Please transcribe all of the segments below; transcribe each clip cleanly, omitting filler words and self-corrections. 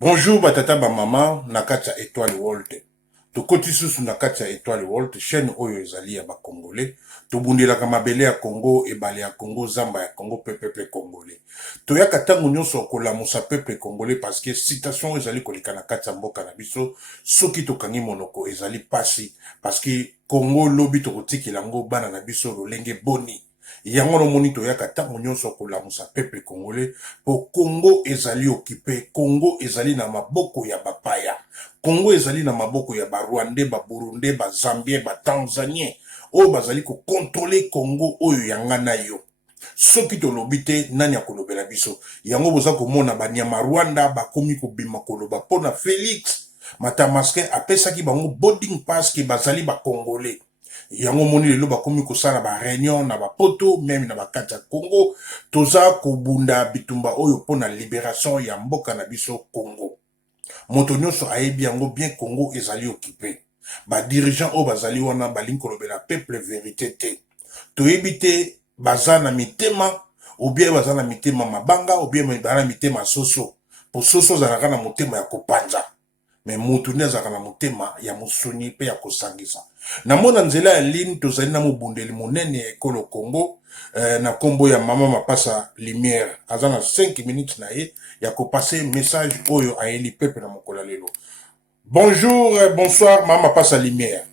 Bonjour batata ba mama na kati ya Étoile World. Tokoti susu na kati ya Étoile World, chaîne oyo ezali ya ba Congolais. Tobundelaka mabele ya Congo, ebale ya Congo, zamba ya Congo, peuple congolais. Toyaka tango nyonso kolamusa peuple congolais parce que citation ezali koleka na kati ya mboka na biso, soki tokangi monoko ezali pasi parce que Congo lobi tokotikela yango bana na biso lolenge boni. Yango nomoni toyaka tango nyonso kolamusa peuple congolais po Congo ezali occupé, Congo ezali na maboko ya bapaya, Congo ezali na maboko ya ba Rwandais, ba Burundais, ba Zambiens, ba Tanzaniens oyo bazali ko contrôler Congo oyo yanga na yo. Soki tolobi te nani akolobela biso? Yango boza komona banyama Rwanda bakomi kobima koloba pona Félix Matamaske apesaki bango boarding pass ke bazali ba Congolais. Yango moni lelo bakomi kosala ba réunion na ba poto même na bakati ya Congo toza kobunda bitumba oyo pona libération ya mboka na biso Congo. Moto nyonso ayebi yango bien Congo ezali occupé. Ba dirigeant oyo bazali wana balingi kolobela peuple vérité te. Toyebi te baza na mitema ou bien baza na mitema mabanga ou bien baza na mitema soso. Po soso azalaka na motema ya kopanza. Mais mutu nde azalaka na motema ya mosuni mpe ya kosangisa. Namona nzela ya ligne tozali na mobundeli monene ya ekolo Congo na kombo ya mama mapasa lumière aza na 5 minutes na ye ya kopase message oyo ayeli pepe na mokolo lelo. Bonjour, bonsoir mama mapasa lumière.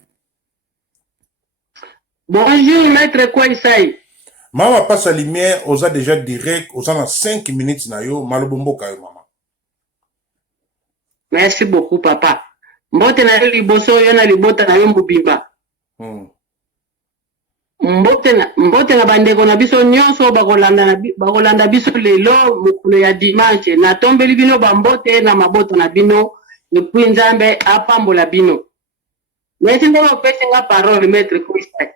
Bonjour maître Kouaïsaï. Mama mapasa lumière oza déjà direct oza na 5 minutes na yo malobomboka yo mama. Merci beaucoup papa. Mbote na yo liboso yo na libota na yo mobimba. Mbote na bandeko na biso nyonso bakolanda biso lelo mokolo ya dimanche natombeli bino bambote na mabota na bino lepui nzambe apambola bino. Merci nde bapesi nga parole maître Kouaïsaï.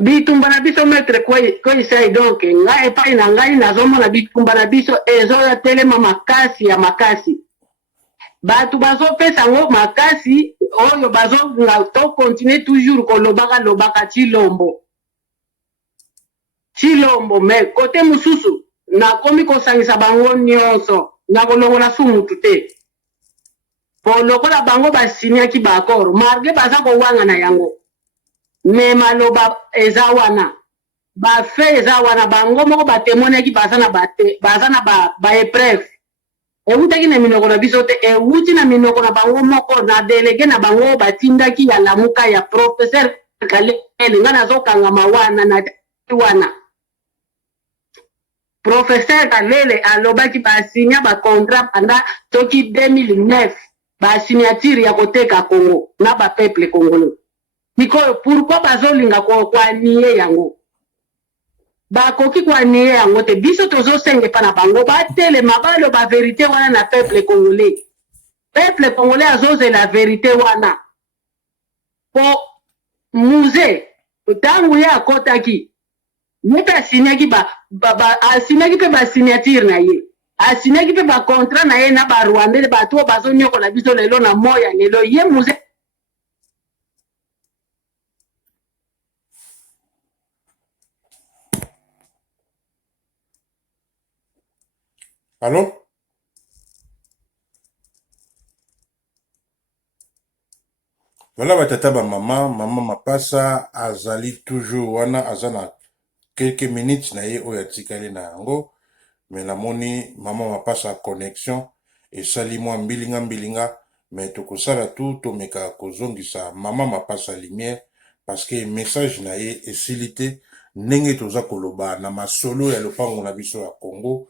Bitumba na biso maître Kouaïsaï donc ngai epai na ngai nazomona bitumba na biso ezoya telema makasi ya makasi. Bato bazopesa yango makasi oyo bazonga to continue toujours kolobaka Chilombo mais kote mosusu nakomi kosangisa bango nyonso nakolongola su mutu te po lokola bango basiniaki baakoro marge baza kowanga na yango me maloba eza wana bafe eza wana bango moko batemonaki baza na baepreuve ewutaki na minoko na biso te ewuti na minoko na bango moko na delege na bango batindaki ya lamuka ya professeur Kalele nga nazokangama wana na wana professeur Kalele alobaki basinya bacontrat panda toki 2009 basignature ya koteka Congo na bapeuple congolais mikoyo pourquoi bazolinga kwanie yango bakoki kwanie yango te biso tozosenge pa na bango batelema baloba vérité wana na peuple congolais azozela vérité wana po musée ntango ye akotaki ye mpe asinyaki mpe basignature na ye asinyaki mpe bacontrat na ye na barwandais bato oyo bazonyokola biso lelo na moya lelo ye musée. Allô? Voilà batata ba mama mapasa azali toujours wana azana quelques minutes na ye oyo atikali na yango mais namoni mama mapasa connexion esali mwa mbilinga mais tokosala tu tomeka kozongisa mama mapasa lumière parce que message na ye esili te ndenge toza koloba na masolo ya lopango na biso ya Congo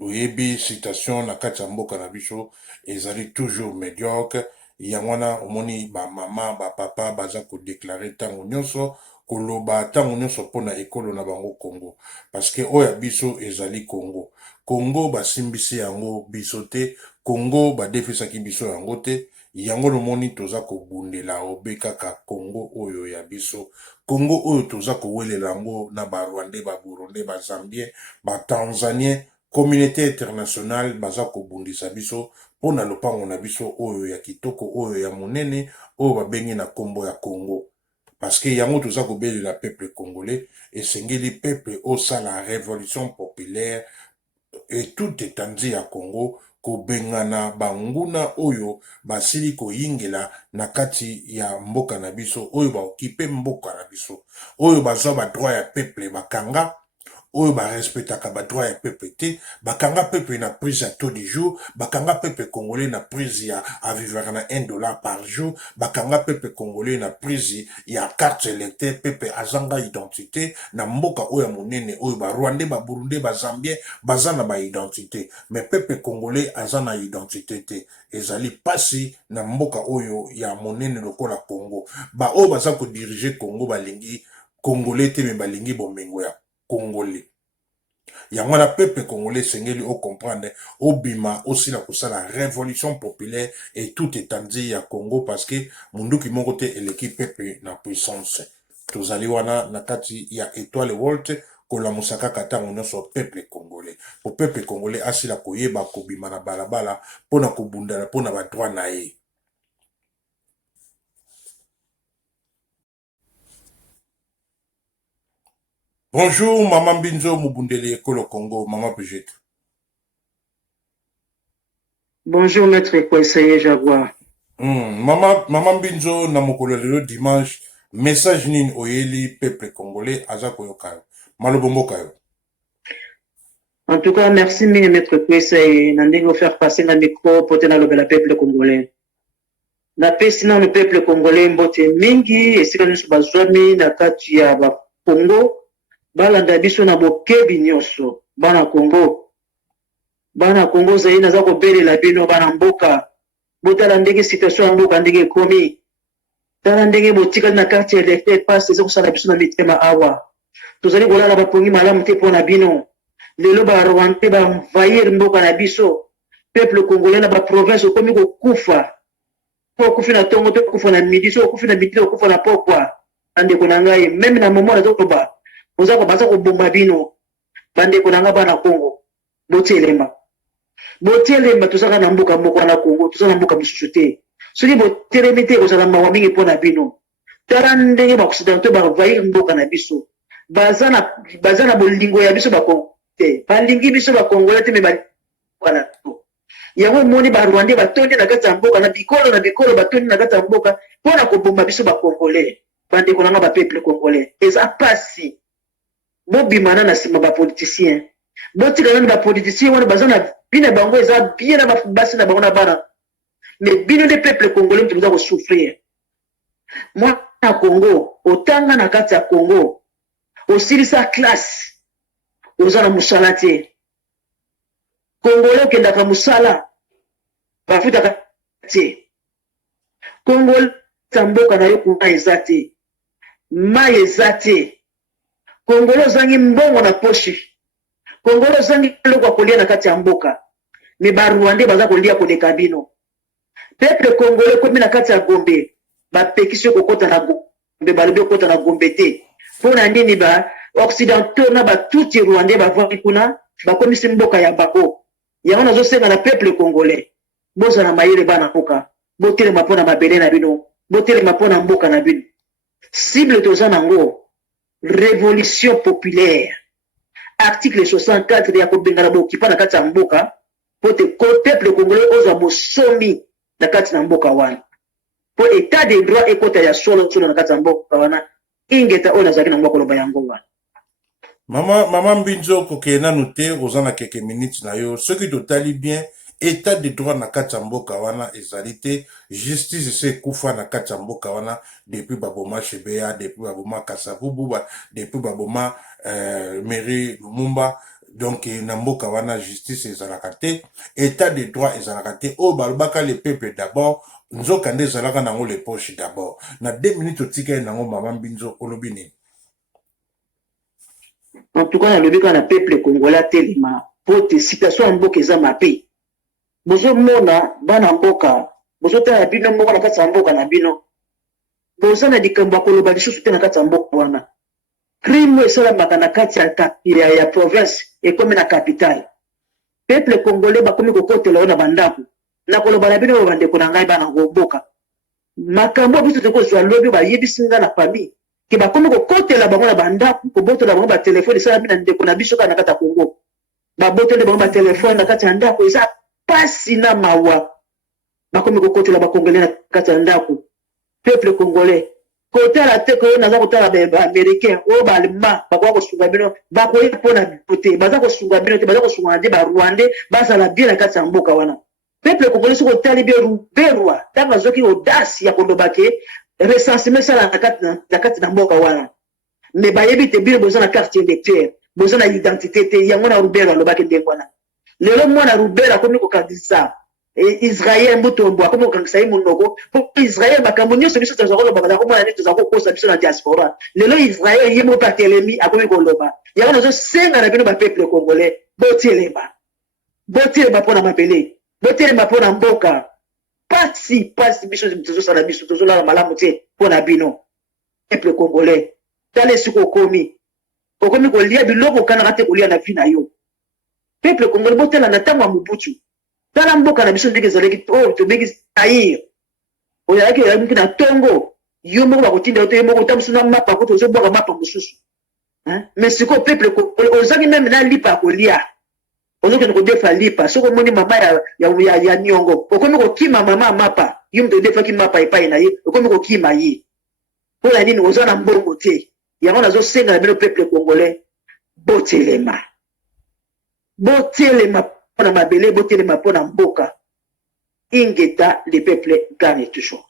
oyebi citation na kati ya mboka na biso ezali toujours médiocre yango wana omoni bamama bapapa baza kodeklare ntango nyonso koloba ntango nyonso mpona ekolo na bango Congo parce que oyo ya biso ezali Congo basimbisi yango biso te Congo badefisaki biso yango te yango nomoni toza kobundela obe kaka Congo oyo ya biso Congo oyo toza kowelela yango na barwandais baburundais bazambien batanzanien communauté internationale baza kobundisa biso pona lopango na biso oyo ya kitoko oyo ya monene oyo babengi na kombo ya Congo parce que yango toza kobelela peuple congolais esengeli peuple osala révolution populaire et tout étendue ya Congo kobengana banguna oyo basili koyingela na kati ya mboka na biso oyo baokipe mboka na biso oyo bazwa ba droit ya peuple bakanga oyo ba respectaka ba droit ya peuple te bakanga peuple na prise ya taux du jour bakanga peuple congolais na prise ya à vivre na $1 par jour bakanga peuple congolais na prise ya carte électeur peuple azanga identité na mboka oyo monene oyo ba Rwandais ba Burundais ba Zambien bazana ba identité mais peuple congolais azana identité te ezali pasi na mboka oyo ya monene lokola Congo ba oyo baza ko diriger Congo balingi congolais te me balingi bomengo ya Congolais. Yango na peuple congolais sengeli au comprendre au bima aussi la révolution populaire et tout étendu ya Congo parce que munduki moko te l'équipe peuple na puissance. Tozali wana na kati ya étoile Walt kola musaka katango nyonso peuple congolais. Pour peuple congolais asila koyeba kobima na balabala pona kobundala pona ba droit na ye. Bonjour, Maman Binzo Mubundele Ekolo Congo, Maman Brigitte. Bonjour, maître conseiller Jaguar. Maman Binzo Namokolo lelo dimanche, message nin oyeli peuple congolais, azako yokayo. Malobombo kayo. En tout cas, merci, maître conseiller. Nandingo faire passer la micro pour tenir le peuple congolais. Na pesi na le peuple congolais mbote mingi, esika nisu bazwami na kati ya ba Congo. Balanda biso na bokebi nyonso bana Congo zai naza kobelela bino bana mboka botala ndenge situation ya mboka ndenge ekomi tala ndenge botikali na quartier électeur passe eza kosala biso na mitema awa tozali kolala bapongi malamu te mpona bino lelo barwandais baenvahir mboka na biso peuple congolais na baprovince okomi kokufa po okufi na ntongo te okufa na midi so okufi na midi okufa na pokwa bandeko na ngai meme na momo nazoloba Ozako baza ko bomba bino bande ko nanga bana Congo botelema tozaka na mboka moko na Congo tozaka na mboka misusu te soki botelemi te kozala mawa mingi mpona bino tala ndenge baoccidentaux bavahir mboka na biso baza na bolingo ya biso bakongo te balingi biso bakongolais te me bana yango moni barwandais batondi na kati ya mboka na bikolo batondi na kati ya mboka mpona kobomba biso bakongolais bande ko nanga bapeuple congolais eza pasi bobimana na nsima bapoliticien botikana na bapoliticien wana baza na bina bango eza bien na basi na bango na bana mais bino nde peuple congolais toza kosouffrir mwana Congo otanga na kati ya Congo osilisa classe oza na mosala te congolais okendaka mosala bafutaka te congolais ta mboka na yo kuna eza te mai eza te Congolais ozangi mbongo na poche Congolais ozangi eloko ya kolia na kati ya mboka me barwandais baza kolia koleka bino peuple congolais komi na kati ya Gombe bapekisi yo kokota na Gombe balobi okota na Gombe te mpona nini ba occidentaux na batuti rwandais bavandi kuna bakomisi mboka ya bako yango nazosenga na peuple congolais bozala mayele bana mboka botelema mpona mabele na bino botelema mpona mboka na bino cible toza nango révolution populaire article 64 ya kobengana bokipa na kati ya mboka pote peuple congolais ozwa bosomi na kati na mboka wana po état de droit ekota ya solo na kati ya mboka wana ingeta oyo nazalaki na mboka koloba yango wana Mama Mbinzo koke nanu te oza na quelques minutes na yo soki totali bien état de droit na kati ya mboka wana ezali te justice se kufa na kati ya mboka wana depuis baboma Chebeya depuis baboma Kasavubu depuis baboma Mairie Lumumba donc na mboka wana justice ezalaka te état de droit ezalaka te oyo balobaka le peuple d'abord nzoka nde ezalaka nango le poche d'abord na 2 minutes otikali nango Mama Mbinzo olobi nini en tout cas nalobi kaka na peuple congolais telema po te situation ya mboka eza mabe bozomona bana mboka bozotala bino moko na kati ya mboka na bino boza na likambo ya koloba lisusu te na kati ya mboka wana crime esalamaka na kati ya province ekomi na capitale peuple congolais bakomi kokotela oyo na bandako na koloba na bino bandeko na ngai bana koboka makambo biso tekozwa lobi bayebisi nga na famille ke bakomi kokotela bango na bandako kobotola bango batelefone esala bino na ndeko na biso kaka na kati ya Congo babotele bango batelefone na kati ya ndako eza pasi na mawa bakomi kokotela bakongolais na kati ya ndako peuple congolais kotala te koyo naza kotala baaméricain oyo baalema bakoka kosunga bino bakoya mpona bino te baza kosunga bino te baza kosunga nde barwandais bazala bien na kati ya mboka wana peuple congolais soki otali berwa ntango azoki audace ya koloba ke recensement esala na kati na mboka wana me bayebi te bino boza na quartier électeur boza na identité te yango na rubero alobaki ndenge wana lelo mwana rubero akomi kokangisa Israël mbutombo akomi kokangisa ye monoko po Israël makambo nyonso biso toza koloba baza komona neti toza kokosa biso na diaspora lelo Israël ye moko atelemi akomi koloba yango nazosenga na bino bapeuple congolais botelema mpona mabele botelema mpona mboka pasi biso tozosala biso tozolala malamu te mpona bino peuple congolais tala esika okomi kolia biloko okanaka te kolia na vi na yo peuple congolais botala na ntango ya mobutu tala mboka na biso ndenge ezalaki oyo tobengi air oyalaki na ntongo yo moko bakotinda yo te yo moko otambusu na mapa ko tozobwaka mapa mosusu mais sikoyo peuple congolais ozangi meme na lipa ya kolia ozokende kodefa lipa soki omoni mama ya niongo okomi kokima mama ya mapa yo moto odefaki mapa epai na ye okomi kokima ye mpo na nini oza na mbongo te yango nazosenga na bino peuple congolais botelema mpona mabele botelema mpona mboka ingeta le peuple gagne toujours.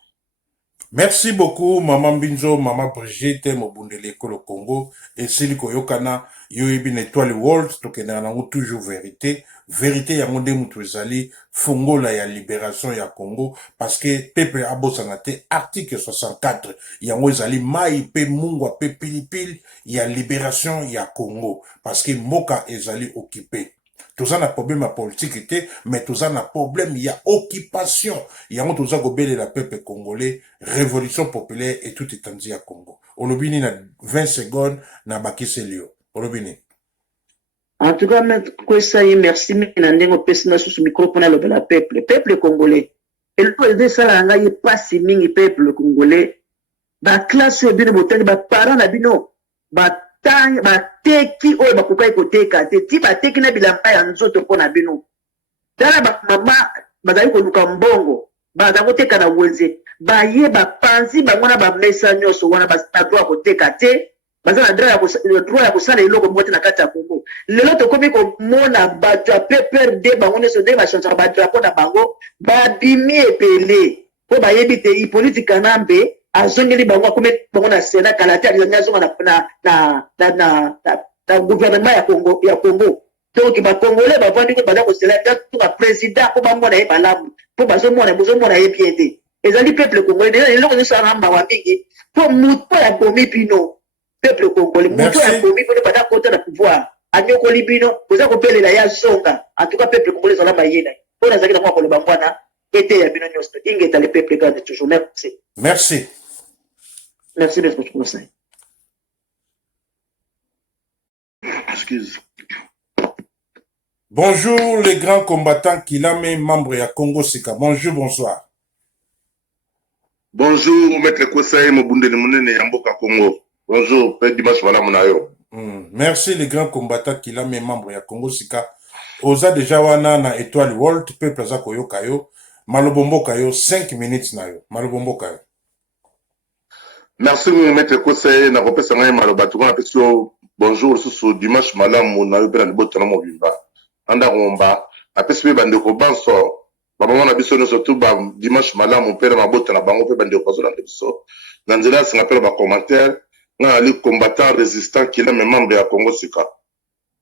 Merci beaucoup, Maman Binzo, Maman Brigitte, Mobundele Ekolo Congo, et Siliko Yokana, Yoebin Étoile World, Tokena Nango toujours vérité. Vérité, Yangonde Moutouezali, Fongola ya libération ya Congo, parce que Pepe Abosanate, article 64, Yango Ezali, Mai Pe Mungwa Pe Pilipil, ya libération ya Congo, parce que Moka Ezali occupé. Tout ça n'a problème à politique, mais tout ça n'a problème, il y a occupation. Il y a un tout ça la peuple congolais, révolution populaire et tout est tendu à Congo. Olobini na 20 secondes, na bakise lio. Olobini. En tout cas, merci, Nandingo Pesna sous micro pour le peuple congolais. Et le de ça, là, il n'y a pas si mingi peuple congolais. Ba classe au bino botani, ba parents na bino, bateki oyo bakoka ekoteka te ti bateki na bilamba ya nzoto mpona bino tala bamama bazali koluka mbongo baza koteka na wenze baye bapanzi bango na bamesa nyonso wana baza na droit ya koteka te baza na droit ya kosala eloko moko te na kati ya Congo lelo tokomi komona bato ya PPRD bango nyonso ndenge bachangeaka badrapo na bango babimi ebele mpo bayebi te Hippolyte Kanambe azongeli bango akomi bango na Sénat kala te alizangi azonga na gouvernement ya Congo donc bakongolais bavandi ko baza kosela to ba président ko bamona ye balamu mpo bozomona ye bien te ezali peuple congolais déjà eloko nyonso alamba wa mingi mpo moto ya bomi bino peuple congolais moto ya bomi bino bada kota na pouvoir anyokoli bino koza kobelela ya zonga en tout cas peuple congolais alamba ye na mpo nazaki na mwa koloba mwana ete ya bino nyonso ingeta le peuple garde toujours merci beaucoup conseil. Excuse. Bonjour les grands combattants Kilame, membres ya Congo Sika. Bonjour, bonsoir. Bonjour, maître Kosai Mobundele Munene Yamboka Congo. Bonjour, Père Dimanche Vala Munayo. Merci les grands combattants Kilame, membres ya Congo Sika. Oza deja wana na Étoile World, peuple za koyoka yo. Malobombo kayo 5 minutes na yo. Malobombo kayo. Merci maître Kosai na kopesa ngai maloba tukona peso bonjour susu Dimanche malamu na yo pena liboto na mobimba. Anda ngomba apesi pe bandeko banso bamama na biso surtout ba Dimanche malamu pena mabota na bango pe bandeko bazo na biso. Na nzela singa pela ba commentaire na ali combattant résistant qui est membre ya Congo Sika.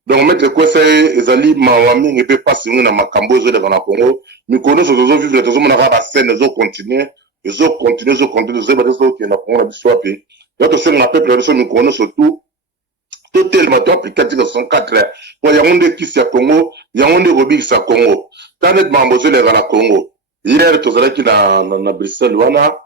Donc maître Kosai ezali mawami ngi pe pasi na makambo zo de na Congo. Mikono zo vivre tozo mona ba scène zo continuer. Ils ont continué, qui n'a pas de soit puis l'autre c'est mon appel pour nous connaître surtout tout tellement top applicatif 104 pour Yaoundé qui c'est Congo Yaoundé Robi c'est Congo quand net mambozo les gars Congo hier tous allés qui na Bruxelles wana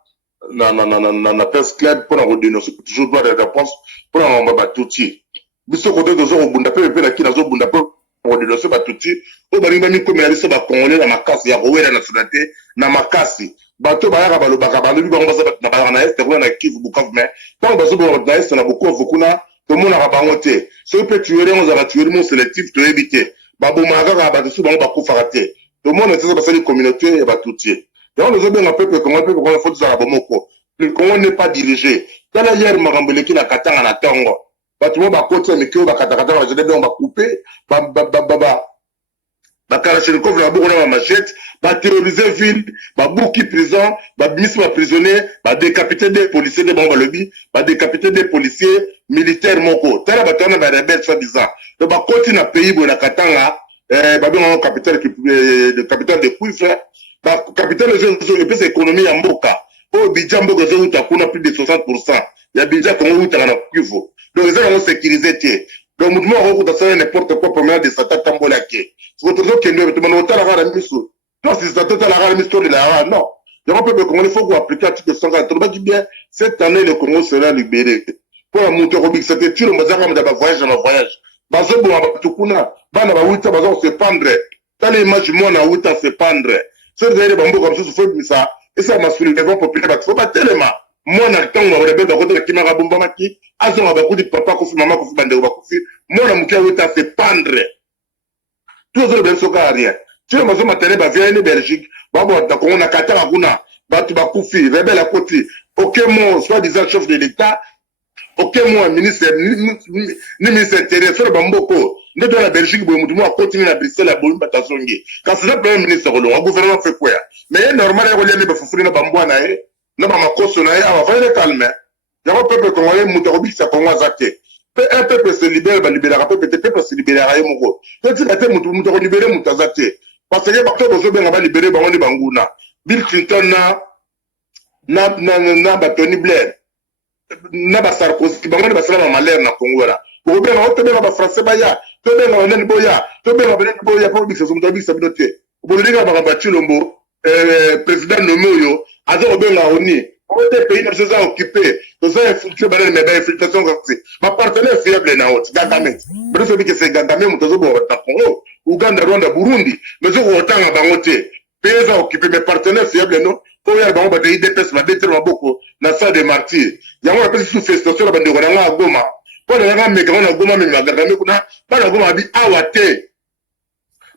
na presse club pour nous donner toujours droit de réponse pour on va touti biso côté de zo bunda pe na qui na zo bunda pour donner ce batuti au bari bani comme aller se ba congolais na makasi ya rowera nationalité na makasi bato bayaka balobaka balobi bango baza bato na bayaka na este kuna na Kivu Bukavu mais ntango bazoboma bato na este na Bukavu kuna tomonaka bango te soki mpe tueri yango ozala tueri mo sélectif toyebi te babomaka kaka bato su bango bakufaka te tomona sasa basali communauté ya bato tie yango nozobenga peuple congolais peuple congolais faut tozala bomoko le Congo n'est pas dirigé tala hier makambo eleki na katanga na ntongo bato mo bakoti ya mike oyo bakatakataka bajade donc bakoupe bakalachnikov na boko na bamachete baterrorize ville babuki prison babimisi baprisonnier badécapité des policiers de bango balobi badécapité des policiers militaires moko tala bato wana barebele soi disant donc bakoti na pays boye na katanga babengaka capitale de cuivre capitale ezo epesa économie ya mboka oyo bidja mboka ezowuta kuna plus de 60% ya bidja kongo ewutaka na cuivre donc eza yango sécurisé te donc motu moko akokuta sala n'importe quoi première de sata tambola ke siko tozokende tomana otalaka na miso non si sata otalaka na miso tolelaka non yango peuple congolais faut koappliquer article 140 tolobaki bien cette année le Congo sera libéré mpo na moto akobikisa te tilo bazaka moto ya bavoyage na bavoyage bazoboma bato kuna bana bawuta baza kosependre tala image mwana awuta asependre so ezali bamboka mosusu fo ebimisa esa masoulèvement populaire bato fo batelema mwana ntango barebele bakotela kimaka abombamaki azonga bakuti papa kofi mama kofi bandeko bakofi mwana moke awuta asependre tout ozoloba biso kaka rien tilo bazo matériel bavia ene belgique babota kongo na kataka kuna bato bakufi rebele akoti aucun mot soit disant chef de l'état aucun mot ministre ni ministre intérieur sur bamboko nde to na Belgique boye mutu mo akotini na Bruxelles aboyi batazongi kasi na premier ministre kolonga gouvernement fait quoi mais normal ya kolia ne bafufuli na bambwana ye na bamakoso na ye awa fayele calme yango peuple congolais mutu akobikisa kongo aza te pe un peuple se libère balibéraka peuple te peuple se libéraka ye moko totika te mutu akolibere mutu aza te parce que bato bozobenga balibere bango nde banguna Bill Clinton na batony Blair na basarkozy bango nde basala bamalere na Congo wana bokobenga otobenga bafrançais baya tobenga banani boya tobenga banani boya mpo bobikisa so mutu abikisa bino te bololinga makambo ya Tshilombo président nommé oyo aza kobenga oni ote pays na biso eza occupé toza infiltré banani me bainfiltration kasi bapartenaire fiable na oti Kagame biso obikisa Kagame moto azoboma bato na Congo Uganda Rwanda Burundi mais okotanga bango te pays eza occupé mais partenaire fiable no oyo ya bango bato IDPS babetere maboko na salle de martyr yango napesi su festation na bandeko na yango ya Goma mpo na yango ameka ngo na Goma memi Kagame kuna bana Goma abi awa te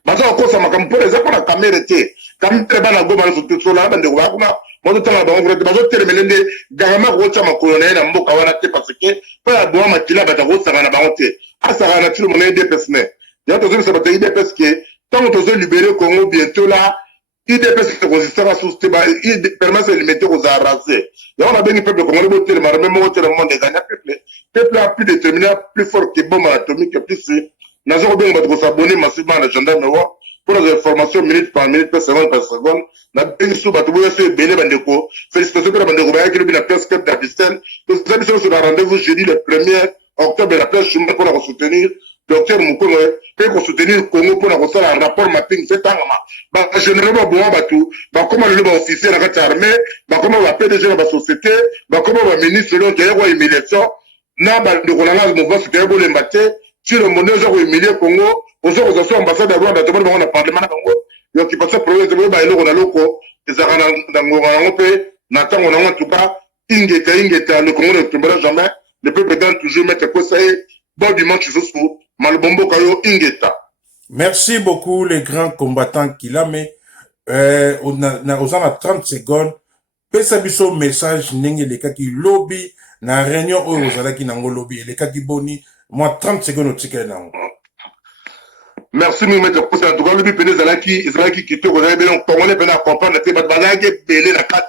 baza kokosa makambo mpo eza mpona kamere te kamere bana Goma nyonso te sola na bandeko baya kuna bazotanga bango te bazotelemele nde Kagame akokotya makolo na ye na mboka wana te parce que mpo ya boma makila bato akosanga na bango te asaka na Tshilombo na IDPS ne yango tozobisa bato ya IDPS ke ntango tozolibere Congo bientôt la IDPS ekosisaka susu te permanence limité kozala rasé yango nabengi peuple congolais botelema reme moko te le monde egagna peuple a plus déterminé plus fort que bombe atomique plus nazo kobenga bato kosabone massivement na gendarme wa pour les informations minute par seconde nabengi su bato boya so ebele bandeko félicitations mpe na bandeko bayaki lobi na place cap d'Abistel toza biso nyonso na rendez-vous jeudi le 1er octobre na place Chumba mpona kosoutenir docteur Mukongo mpe kosoutenir Congo mpona kosala rapport mapping fe tangama bagénéral baboma bato bakoma lelo baofficier na kati ya armée bakoma bapdg na basociété bakoma baministre leo toye kohumiliation na bandeko na nga mouvance toye bolemba te Tshilombo nde oza kohumilie Congo oza kozwa so ambassade ya Rwanda tomoni bango na parlement na bango yoccupation province boyeba eloko na loko ezalaka na ngonga yango mpe na ntango nango antuka ingeta le Congo ne tombera jamais le peuple doit toujours mettre kosa ye bon dimanche susu malbomboka yo ingeta. Merci beaucoup les grands combattants qu'il a, mais on a 30 secondes. Pesa biso message nenge les cas qui lobby na réunion où vous allez qui nango lobby les cas qui boni moi 30 secondes au ticket nango. Merci mi mettre pour ça en tout cas lobby pene zalaki qui te connaît bien congolais pena comprendre te bazaki belé na 4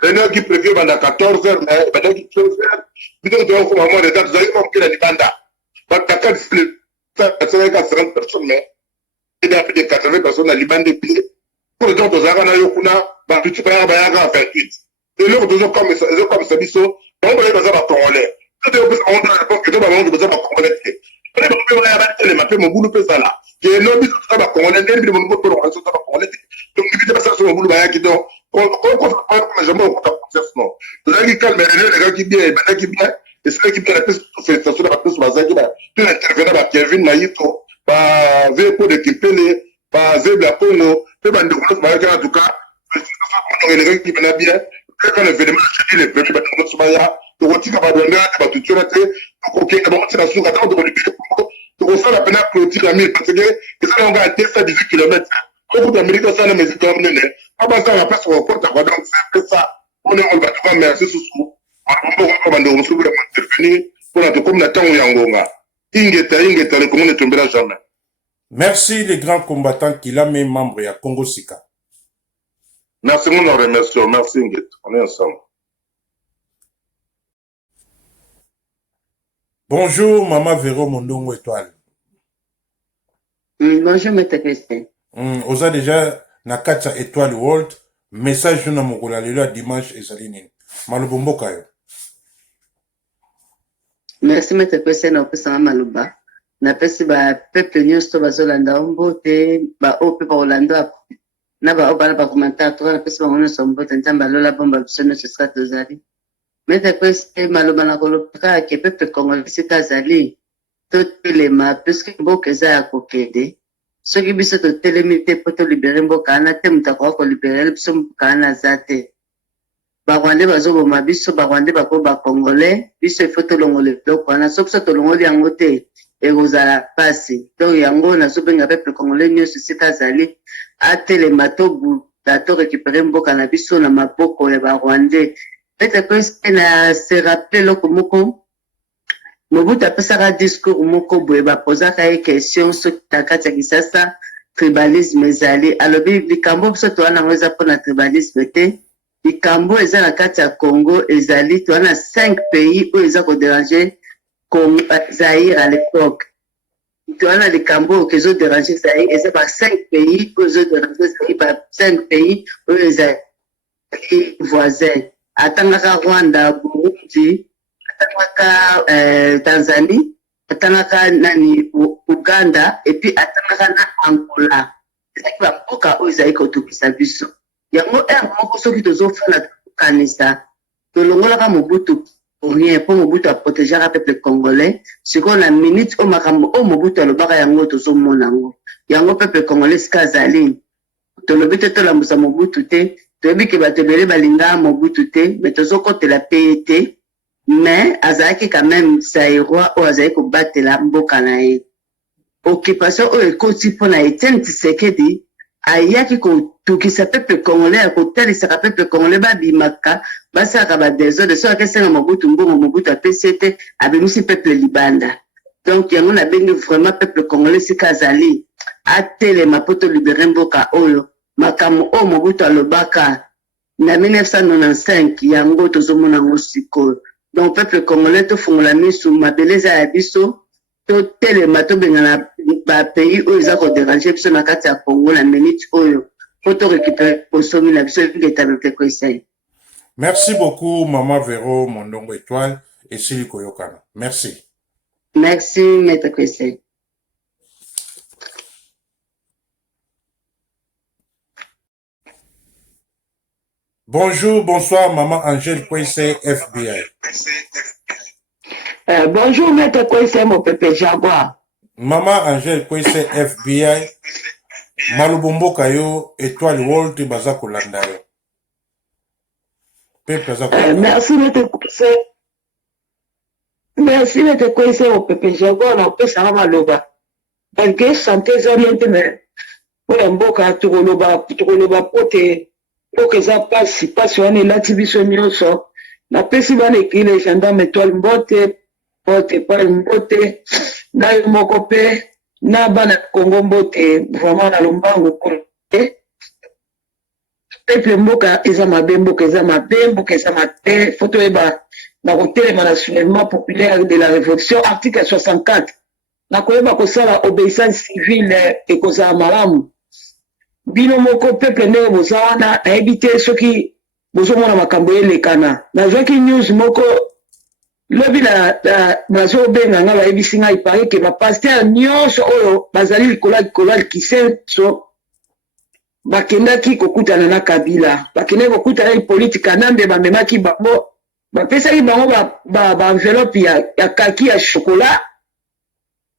réunion qui prévu banda 14h mais bazaki 13h bidon to ko maman de date zaki comme que la libanda bataka ça 50 personnes mais il y a plus de 80 personnes à Liban de pied pour les gens de Zara na yokuna ba tu pa ya 28 et là comme ça biso on va les bazar congolais tout est on a parce que tout ba monde bazar congolais on est pas ya ba tele ma pe mon boulot pe ça là que no biso ba congolais ndé bi mon boulot on ça ba congolais donc bi pas ça mon boulot ba ya ki donc on pas jamais on pas process non là qui calme les gars qui bien ba qui bien et c'est qui bien la piste félicitations la piste bazaki ba tout intervenant ba Kevin Maïto ba vepo de Kipele ba Zebla Congo pe ba ndeko ba en tout cas les gars qui bien bien quand l'événement je dis les premiers ba ndeko ba ya to kotika ba donner ba tutuna te ko ke ba motira suka ta to libérer tokosala pena clôture ya mire parce que ezala yango ya 218 km okuta miliki osala mesika ya monene abazala place kokota kwa donc c'est ça on est on va te merci susu mabombo bandeko mosusu bula intervenir mpona tokomi na ntango ya ngonga ingeta le Congo ne tombera jamais. Merci les grands combattants qu'il a mis membre ya Congo Sika. Merci, mon remercie. Merci, Ingrid. On est ensemble. Bonjour, Maman Véro Mondongo Étoile. Bonjour, Maître Christian. Vous avez déjà Nakatsa Étoile World, message na mokola lelo dimanche ezali nini. Malobombo kayo. Merci, Maître Christian, na opesa maluba. Na pesi ba peuple nyonso bazolanda mbote, ba ope ba Orlando na ba obala ba commentateur na pesi ba ngona sombote ntamba lola bomba bisono sesika tozali. Maître Christian maluba na kolopaka ke peuple congolais sika zali. Totelema puisque mboka eza ya kokende. Soki biso totelemi te po tolibere mboka wana te moto akoka kolibere biso mboka wana aza te. Barwande bazoboma biso barwande bako bacongolais biso ifo tolongola biloko wana soki biso tolongoli yango te ekozala pasi. Donc yango nazobenga peuple congolais nyonso esika azali atelema tobuta torécupere mboka na biso na maboko ya barwande. Peut-être que na se rappele eloko moko Mobutu apesaka discours moko boye bapozaka ye question soki na kati ya Kisasa tribalisme ezali alobi likambo biso towana yango eza mpona tribalisme te likambo eza na kati ya Congo ezali towana 5 pays oyo eza koderange Zaire à l'époque towana likambo oyo kezoderange Zaire eza ba 5 pays oyo ezoderange Zaire ba 5 pays oyo ezali voisin atangaka Rwanda Burundi atangaka Tanzanie, atangaka nani Uganda, et puis atangaka na Angola. C'est ça qui va oza ikotokisa biso. Yango moko soki tozofana kanisa. Tolongola Mobutu pour rien pour Mobutu à protéger le peuple congolais. Ce qu'on a minute au makambo au Mobutu alobaka yango tozomona yango. Yango peuple congolais skazali. Tolobite tolambusa Mobutu te, toyebi ke batebele balinga Mobutu te, mais tozokotela PET. Mais azaki quand même saïrois ou azaki combattre la mboka na ye. Occupation ou ekoti pona Etienne Tshisekedi ayaki ko tukisa peuple congolais ko telisa peuple congolais ba bimaka basaka ba désordre so akesanga Mobutu mbongo Mobutu apesete abimisi peuple libanda. Donc yango na bengi vraiment peuple congolais sikazali atele mapoto libérer mboka oyo makamu o Mobutu alobaka na 1995 yango tozomona ngosiko. Donc, peuple congolais, tout font la mise sous ma beleza à biso, tout tel mato benana pays où ils ont dérangé, puis na kati à Congo, la minute où faut tout récupérer au sommet la biso qui est avec le conseil. Merci beaucoup, Maman Véro, Mondongo Étoile, et Sili Koyokana. Merci. Merci, Maître Conseil. Bonjour, bonsoir, Maman Angèle Kwese, FBI. Bonjour, Maître Kwese, mon pépé Jaguar. Maman Angèle Kwese, FBI. Malubombo Kayo, Étoile World, Bazako Landayo. Merci, Maître Kwese. Merci, Maître Kwese, mon pépé Jaguar, on peut s'en maloba. Parce que santé, ça vient de me. Pour un beau cas, tout le bas, poté. Pour que ça passe, on est là, tibiso nyonso. Na pesi bana écrit les gendarmes étoile mbote, pote, pas mbote, na moko pe, na bana Congo mbote, vraiment na lombango kote. Peuple mboka, eza mabemboka, eza mabemboka, eza mate, photo eba, na kotelema na soulèvement populaire de la révolution, article 64. Na koyeba kosala obéissance civile et kozala malamu. Bino moko peuple ndenge boza wana nayebi te soki bozomona makambo elekana nazwaki news moko lobi nazobenga nga bayebisi ngai pare ke bapaster nyonso oyo bazali likolo ya kisenso bakendaki kokutana na Kabila bakendaki kokutana na politika nambe bamemaki bango bapesaki bango baenveloppe ya kaki ya chokola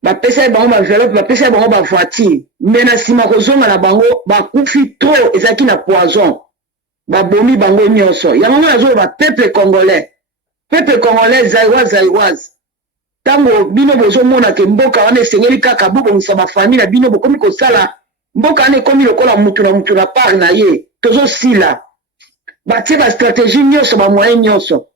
bapesa bango ba enveloppe bapesa bango ba voiture mais na sima kozonga na bango bakufi trop ezaki na poison babomi bango nyonso yango nazo ba peuple congolais zaïroise tango bino bozomona ke mboka wana esengeli kaka bobongisa bafamille na bino bokomi kosala mboka wana ekomi lokola mutu na part na ye tozosila batie bastratégie nyonso bamoyen nyonso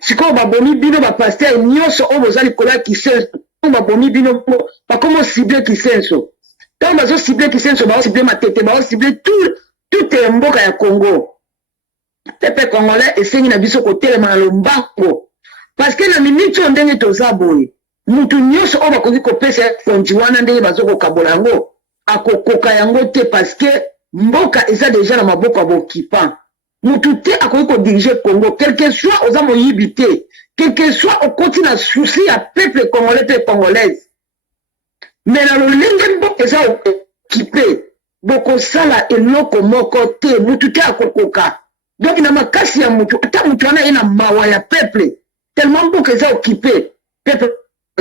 sikoyo babomi bino bapaster nyonso oyo boza likolo ya kisenso babomi bino bakomi osible kisenso ntango bazosible kisenso baosible matete baosible toute mboka ya Congo pepe congolais esengi na biso kotelema na lombango parce que na miniti oyo ndenge toza boye mutu nyonso oyo bakoki kopesa konji wana ndenge bazokokabola yango akokoka yango te parce que mboka eza deja na maboko ya bokipa mutu te akoki kodirige Congo quel que soit oza moyibi te quel que soit okoti na souci ya peuple congolais pe congolaise mais na lolenge mboka eza okipe bokosala eloko moko te mutu te akokoka donc na makasi ya mutu ata mutu wana ye na mawa ya peuple tellement mboka eza okipe peuple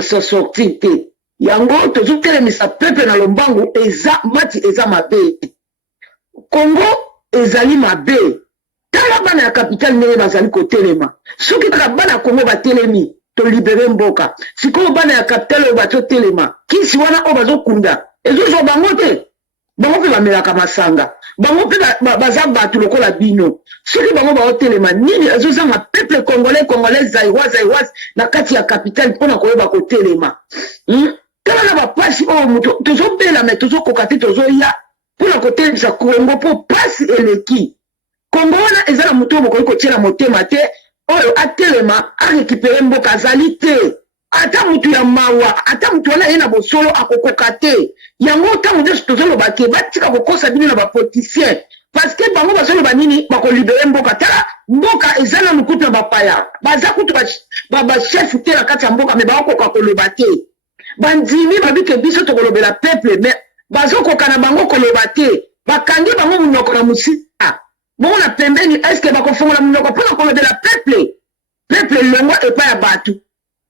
se sorti te yango tozotelemisa peuple na lombangu eza mati eza mabe Congo ezali mabe tala bana ya capitale ndenge bazali kotelema soki kaka bana ya Congo batelemi tolibere mboka sikoyo bana ya capitale oyo bazotelema kisi wana oyo bazokunda ezozwa bango te bango mpe bamelaka masanga bango mpe baza bato lokola bino soki bango baotelema nini ezozanga peuple congolais zaïroise na kati ya capitale mpona koyeba kotelema tala na bapasi oyo moto tozobela me tozokoka te tozoya mpona kotelemisa Congo mpo pasi eleki Congo wana eza na moto oyo bokoki kotiela motema te oyo atelema arekipere mboka azali te ata mutu ya mawa ata mutu wana ye na bosolo akokoka te yango ntango nyonso tozoloba ke batika kokosa bino na bapoliticien parce que bango bazoloba nini bakolibere mboka tala mboka eza na mokutu na bapaya baza kutu bachef te na kati ya mboka me bakokoka koloba te bandimi babike biso tokolobela peuple me bazokoka na bango koloba te bakangi bango monoko na mosika bongo na pembeni eske bakofongola monoko mpona kolobela peuple longwa epai ya bato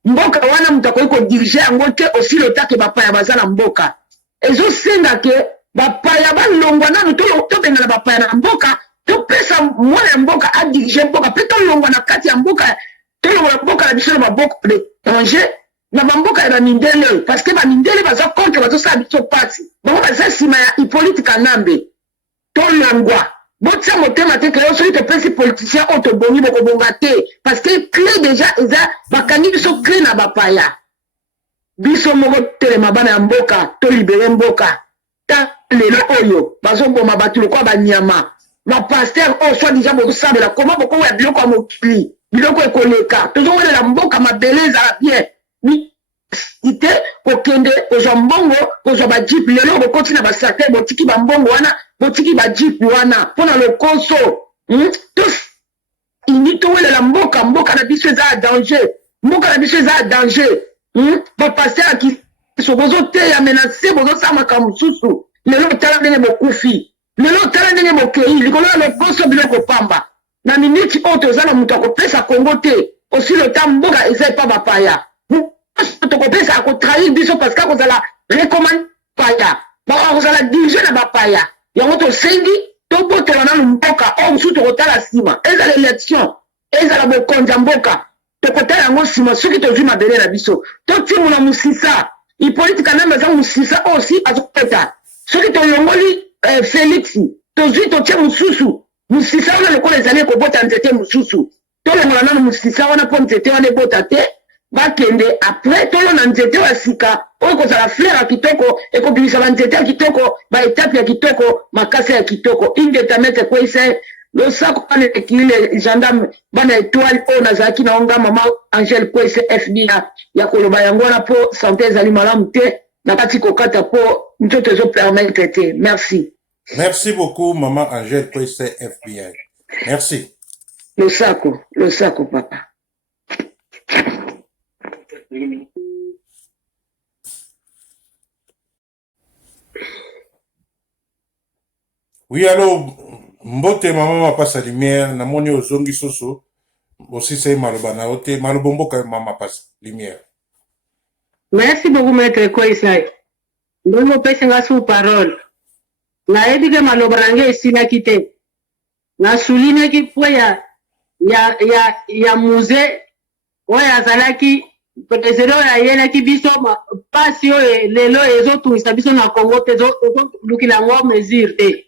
mboka wana mutu akoki kodirige yango te osi lotake bapaya baza na mboka ezosenga ke bapaya balongwa nanu tobengana bapaya na mboka topesa mwana ya mboka adirige mboka mpe tolongwa na kati ya mboka tolongola mboka na biso na maboko d'étranger na bamboka ya bamindele parce que bamindele baza contre bazosala biso pasi bango baza nsima ya Hippolyte Kanambe tolongwa botia motema te ke yo soki topesi politicien oyo tobongi bokobonga te parce que clé déjà eza bakangi biso clé na bapaya biso moko telema bana ya mboka tolibere mboka ta lelo oyo bazoboma bato lokola banyama bapaster oyo soit déjà bozosambela koma bokoweya biloko ya mokili biloko ekoleka tozowelela mboka mabele ezala bien ite kokende kozwa mbongo kozwa bajipe lelo bokoti na basarte botiki bambongo wana botiki bajipe wana mpona lokoso ini towelela mboka na biso eza ya danger mboka na biso eza ya danger bapaster ya kiso bozoteya menase bozosala makambo mosusu lelo tala ndenge bokufi lelo tala ndenge bokei likolo ya lokoso biloko pamba na miniti oyo toza na moto akopesa Congo te osi lota mboka eza epa bapaya tokopesa akotrahir biso parce que akozala recommande paya akozala dirige na bapaya yango tosengi tobotola nanu mboka oyo mosusu tokotala nsima ezala élection ezala bokonzi ya mboka tokotala yango nsima soki tozwi mabele na biso totimuna mosisa Hippolyte Kanambe aza mosisa oyo si azokota soki toyongoli Félix tozwi totie mosusu mosisa wana lokola ezali ekobota nzete mosusu tolongola nanu mosisa wana mpo nzete wana ebota te bakende apres tolona nzete ya sika oyo kozala fleur ya kitoko ekobimisa banzete ya kitoko baetape ya kitoko makasa ya kitoko ingetamete kwesa losako wana ekilile gendarme bana étoile oyo nazalaki na onga mama Angèle Kwese fd ya koloba yango wana mpo sante ezali malamu te na kati kokata mpo nzoto ezopermettre te merci beaucoup mama Angèle Kwese FBI merci losako papa. Oui, alors, mbote mama mapasa lumière, na moni ozongi soso, aussi c'est maloba na ote, malobombo ka mama pasa lumière. Merci beaucoup, maître Koisai. Nous nous pèsons sous parole. Na ebi ke maloba nange esina kite. Na souligne ki po ya musée, oya zalaki président ayelaki biso pasi oyo lelo ezotungisa biso na Congo te ezolukila yango mesure te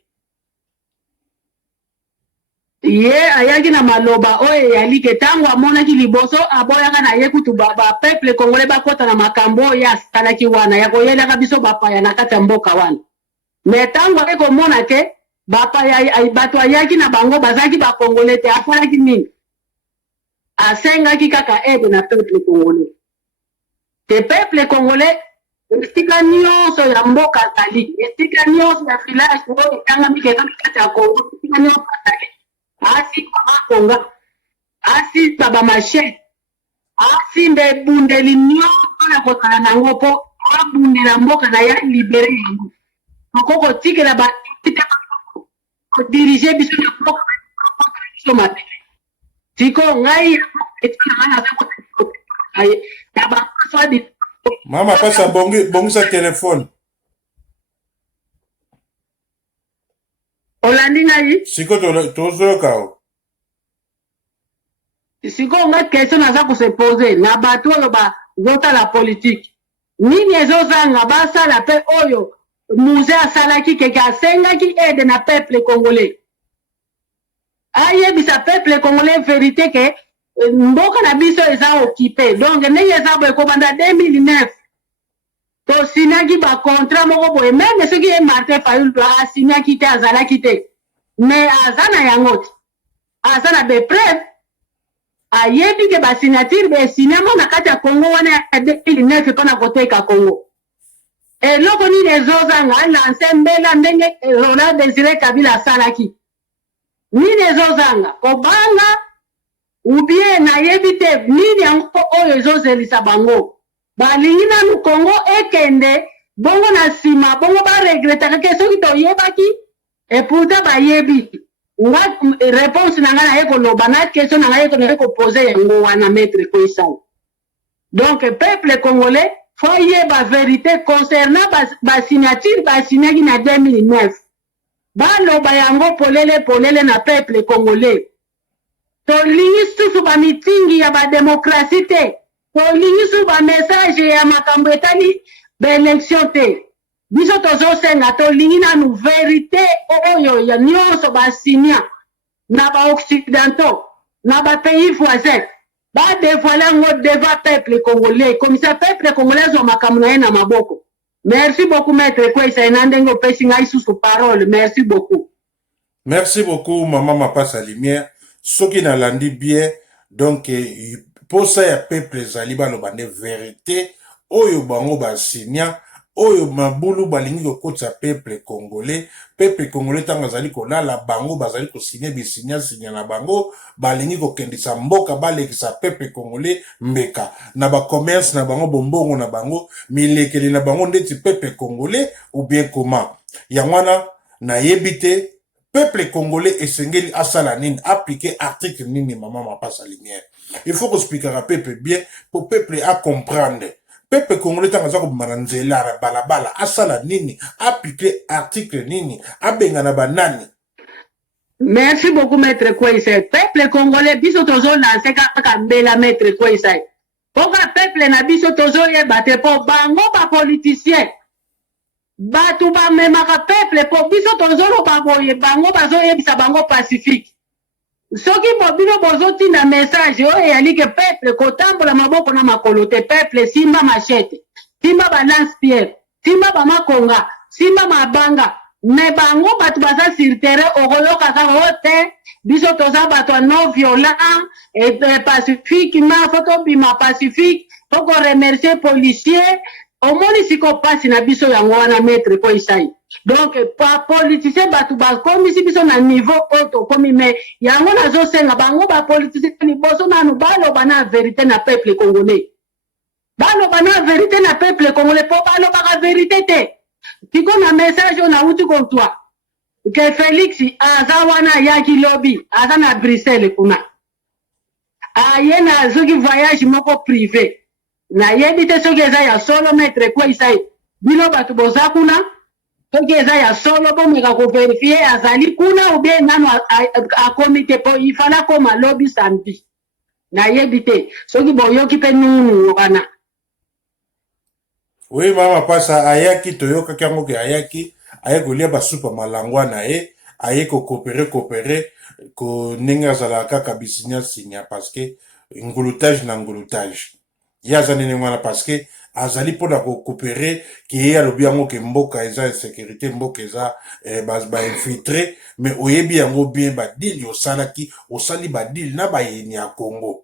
ye ayaki na maloba oyo eyali ke ntango amonaki liboso aboyaka na ye kutu bapeuple congolais bakota na makambo oyo asalaki wana ya koyelaka biso bapaya na kati ya mboka wana me ntango ake komona ke bapaya bato ayaki na bango bazalaki bacongolais te asalaki nini asengaki kaka aide na peuple congolais te peuple congolais esika nyonso ya mboka azali esika nyonso ya village oyo etangami kekami kati ya Congo esika nyonso azali asi Konga asi baba machete asi ndebundeli nyonso na kotala nango po abundela mboka na ya libere yango okoko tikela batite kodirige biso na mboka biso mabe tiko ngai Mama pasa bongisa telefone. Olandi ngai Siko tozoyoka o. Siko nga question naza ko se poser na bato oyo bazotala politique nini ezozanga basala pe oyo muze asalaki keke asengaki aide na peuple congolais ayebisa peuple congolais vérité ke mboka na biso eza occupé donc ndenge eza boye kobanda 2009 tosignaki bacontrat moko boye meme soki ye Martin Fayulu asignaki te azalaki te mais aza na yango te aza na bepreuve ayebi ke basignature besignamo na kati ya Congo wana ya 2009 mpona koteka Congo eloko nini ezozanga alance mbela ndenge Laurent Désiré Kabila asalaki nini ezozanga kobanga ubie nayebi te nini yango oyo ezozelisa bango balingi nanu Congo ekende bongo na nsima bongo baregretaka ke soki toyebaki eputa bayebi nga réponse na nga naye koloba na question na nga naye kopose yango wana maître Koisai donc peuple congolais faut yeba vérité concernant basignature basignaki na 2009 baloba yango polele na peuple congolais tolingi susu bamitingi ya badémocratie te tolingi susu bamessage ya makambo etali baélection te biso tozosenga tolingi nanu vérité oyo ya nyonso basinya na baoccidentaux na bapays voisins badévoile yango devant peuple congolais comme ça peuple congolais azwa makambo na ye na maboko. Merci beaucoup maître Koisai na ndenge opesi ngai susu parole. Merci beaucoup. Merci beaucoup maman Mapasa Lumière soki nalandi bien donc posa ya peuple ezali balobande vérité oyo bango basinya oyo mabulu balingi kokotisa peuple congolais tanga zali kolala bango bazali kosinya bisinya na bango balingi kokendisa mboka balekisa peuple congolais mbeka na ba commerce na bango bombongo na bango milekeli na bango ndeti peuple congolais ou bien comment yangwana na yebite peuple congolais esengeli asala nini appliquer article nini maman Mapasa Lumière il faut que expliquer à peuple bien pour peuple à comprendre peuple congolais tanga ko mananzela balabala asala nini appliquer article nini abenga na banani. Merci beaucoup maître Koisai. Peuple congolais biso tozo lancer kaka mbela maître Koisai poka peuple na biso tozo yeba te po bango ba politicien batu ba memaka peuple po biso tozo loba boye bango bazo yebisa bango pacifique soki bobino bozotinda message oyo eyali ke peuple kotambola maboko na makolo te peuple simba machete simba balance pierre simba bamakonga simba mabanga me bango bato baza sur terrain okoyoka kaka o te biso toza bato non violent et pacifique ma foto bima pacifique poko remercier policier omoni siko pasi na biso yango wana maître Koisai donc pa politicien bato bakomisi biso na niveau oyo tokomi me yango nazosenga bango bapoliticien liboso nanu baloba na vérité na peuple congolais baloba na vérité na peuple congolais po balobaka vérité te tiko na message oyo nauti kontwa ke Félix aza wana ayaki lobi aza na Bruxelles kuna aye na azoki voyage moko privé nayebi te soki eza ya solo maître Koisai bino bato boza kuna soki eza ya solo bomeka koverifie azali kuna ou bien nano akomi te po ifala koma lobi samedi na yebi te soki boyoki pe nunu wana. Oui, mama pasa ayaki toyoka kango ke ayaki kolia basupa malangwa na ye aye ko coopérer ko ninga zala kaka bisinya sinya parce que ngulutage na ngulutage ya zanene mwana parce que azali pona ko coopérer ki ya lobi yango ke mboka eza insécurité mboka eza ba infiltré mais oyebi yango bien ba deal osali ba deal na ba yeni ya Congo.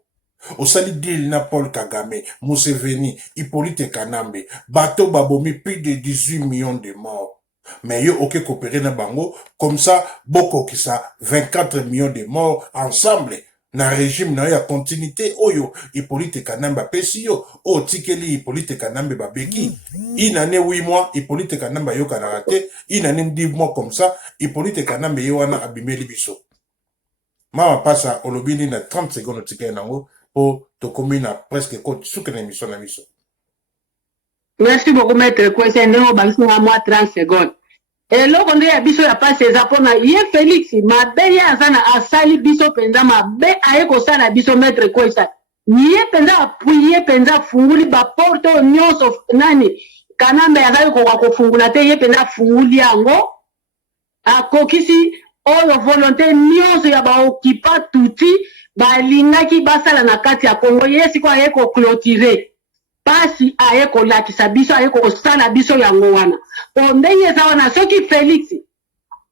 Osali deal na Paul Kagame, Museveni, Hippolyte Kanambe, bateau babomi plus de 18 millions de morts. Mais yo ok coopérer na bango, comme ça, boko qui ça 24 millions de morts ensemble. Na régime na ya continuité, oyo Hippolyte Kanambe pesi yo, o tikeli Hippolyte Kanambe babeki. Une année 8 mois, Hippolyte Kanambe yo kanarate, une année 10 mois comme ça, Hippolyte Kanambe yo wana abimeli biso. Mama passa olobini na 30 secondes tike nango. Oh, to commune presque toute l'émission na miso. Merci beaucoup, maître Kwese. Ndemo bangi na moi 30 secondes. Et là, on a biso ya passe les apona. Ye Félix, ma belle azana asali biso penza ma be aye ko sala biso maître Kwese. Ye penza apuye penza funguli ba porte nyonso nani. Kanambe azali ko fungula te ye penza funguli yango. Akokisi oyo volonté nyonso ya ba okipa tuti. Balingaki basala na kati ya Congo yesi ko aye ko clôturer pasi aye ko lakisa biso aye ko sala biso yango wana ondenge za wana soki Félix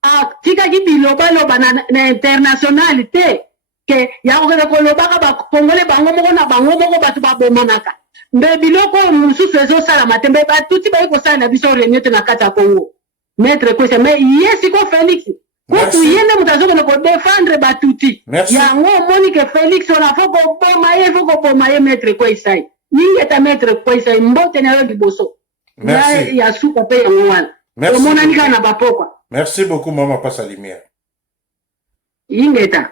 atika ki biloba loba na international te ke yango ko loba ka ba Congolais bango moko na bango moko batu ba bomonaka mbe biloko mususu ezo sala matembe ba tuti ba ko sala na biso renete na kati ya Congo maître Kwese mais yesi ko Félix. Merci. Yende mutazoka ko défendre batuti. Yango moni ke Félix on a foko boma ye maître Kwese. Ninge ta maître Kwese mbote na yo liboso. Merci. Ya suka pe yango wana. Merci. Mona nika na bapokwa. Merci beaucoup mama passa lumière. Ingeta.